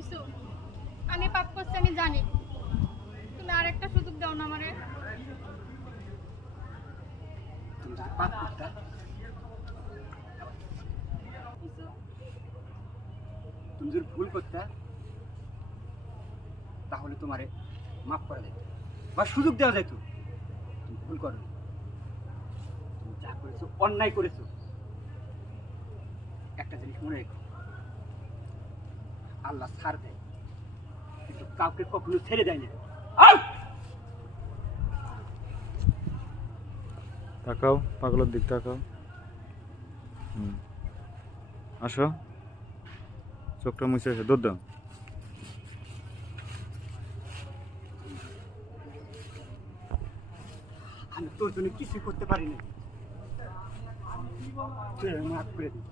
Issue, আমি পাপ করছি আমি জানি, তুমি আরেকটা সুযোগ দাও না আমারে। তুমি যদি পাপ করতে ইসু, তুমি যদি ভুল করতে তাহলে তোমারে মাফ করা যেত বা সুযোগ দেওয়া যেত। তুমি ভুল করো, তুমি যা করেছো অন্যায় করেছো। একটা জিনিস মনে রেখো, আল্লাহ ছাড় দেয় কিন্তু কাউকে কখনো ছেড়ে দেয় না। তাকাও, পাগলের দিক তাকাও। আসো, চোখটা মুছে আসো, দুধ দাও। আমি তোর জন্য কিছু করতে পারি না, তুই মাফ করে দিই।